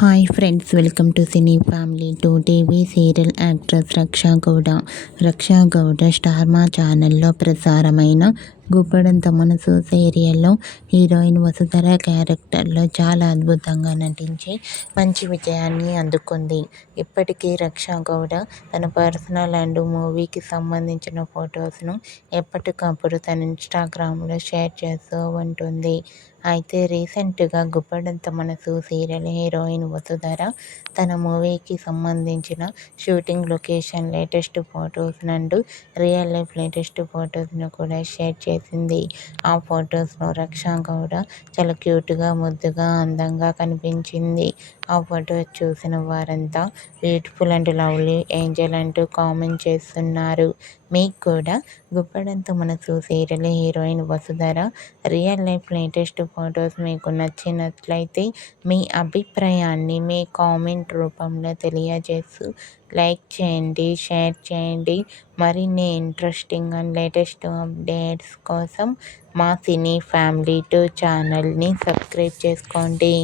Hi friends, welcome to cine family. To TV serial actress Raksha Gowda. Raksha Gowda star Maa ఛానల్లో ప్రసారమైన గుప్పడంత మనసు సీరియల్లో హీరోయిన్ వసుధర క్యారెక్టర్లో చాలా అద్భుతంగా నటించి మంచి విజయాన్ని అందుకుంది. ఇప్పటికీ రక్షా గౌడ తన పర్సనల్ అండ్ మూవీకి సంబంధించిన ఫొటోస్ను ఎప్పటికప్పుడు తన ఇన్స్టాగ్రామ్లో షేర్ చేస్తూ ఉంటుంది. అయితే రీసెంట్గా గుప్పడంత మనసు సీరియల్ హీరోయిన్ వసుధర తన మూవీకి సంబంధించిన shooting location latest photos and real life latest ఫొటోస్ను కూడా షేర్ చేసింది. ఆ ఫొటోస్లో రక్షా గౌడ చాలా క్యూట్గా, ముద్దుగా, అందంగా కనిపించింది. ఆ ఫొటోస్ చూసిన వారంతా బ్యూటిఫుల్ అండ్ లవ్లీ ఏంజల్ అంటూ కామెంట్ చేస్తున్నారు. మీకు కూడా గుప్పడంత మనసు serial heroine Vasudhara real life latest photos మీకు నచ్చినట్లయితే మీ అభిప్రాయాన్ని మీ కామెంట్ రూపంలో తెలియజేస్తూ లైక్ చేయండి, షేర్ చేయండి. మరిన్ని ఇంట్రెస్టింగ్ అండ్ లేటెస్ట్ అప్డేట్స్ కోసం మా సినీ ఫ్యామిలీ 2 ఛానల్ని సబ్స్క్రైబ్ చేసుకోండి.